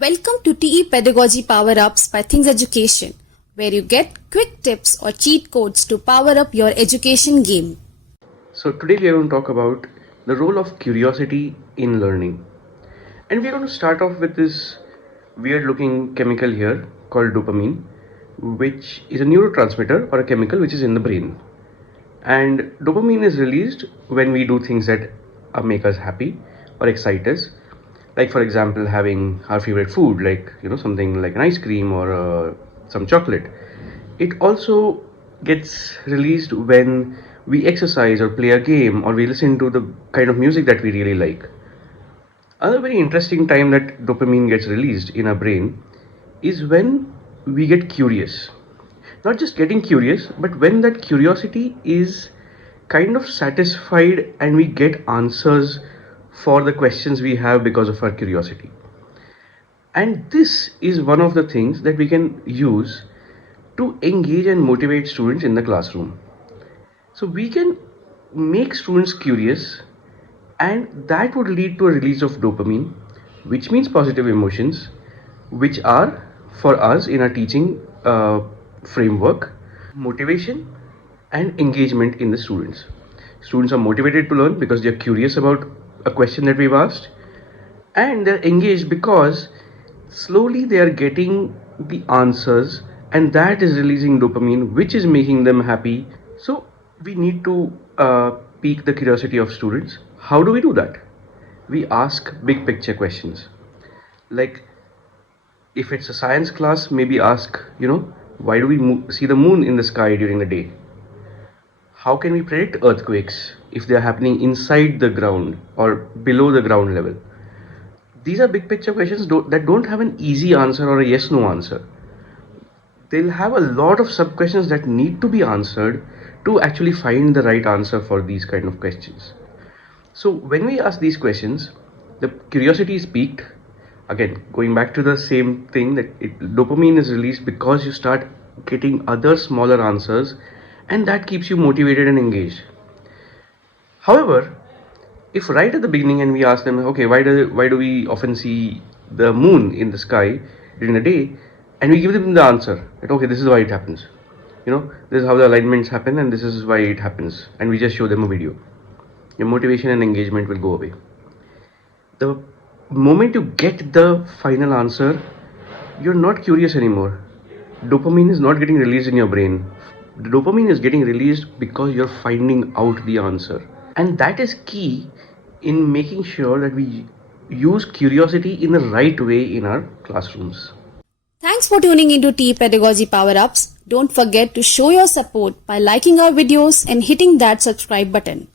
Welcome to TE Pedagogy Power Ups by Things Education, where you get quick tips or cheat codes to power up your education game. So today we are going to talk about the role of curiosity in learning. And we are going to start off with this weird looking chemical here called dopamine, which is a neurotransmitter or a chemical which is in the brain. And dopamine is released when we do things that make us happy or excite us. Like for example, having our favorite food, like something like an ice cream or some chocolate. It also gets released when we exercise or play a game or we listen to the kind of music that we really like. Another very interesting time that dopamine gets released in our brain is when we get curious. Not just getting curious, but when that curiosity is kind of satisfied and we get answers for the questions we have because of our curiosity. And this is one of the things that we can use to engage and motivate students in the classroom. So we can make students curious, and that would lead to a release of dopamine, which means positive emotions, which are for us in our teaching framework, motivation and engagement in the students. Students are motivated to learn because they're curious about a question that we've asked, and they're engaged because slowly they are getting the answers, and that is releasing dopamine, which is making them happy. So we need to pique the curiosity of students. How do we do that? We ask big picture questions. Like if it's a science class, maybe ask, why do we see the moon in the sky during the day? How can we predict earthquakes if they are happening inside the ground or below the ground level? These are big picture questions that don't have an easy answer or a yes no answer. They'll have a lot of sub questions that need to be answered to actually find the right answer for these kind of questions. So when we ask these questions, the curiosity is piqued. Again, going back to the same thing, that dopamine is released because you start getting other smaller answers, and that keeps you motivated and engaged. However, if right at the beginning and we ask them, okay, why do we often see the moon in the sky during the day, and we give them the answer that okay, this is why it happens, this is how the alignments happen and this is why it happens, and we just show them a video, your motivation and engagement will go away. The moment you get the final answer, you're not curious anymore. Dopamine is not getting released in your brain. The dopamine is getting released because you're finding out the answer. And that is key in making sure that we use curiosity in the right way in our classrooms. Thanks for tuning into TE Pedagogy Power Ups. Don't forget to show your support by liking our videos and hitting that subscribe button.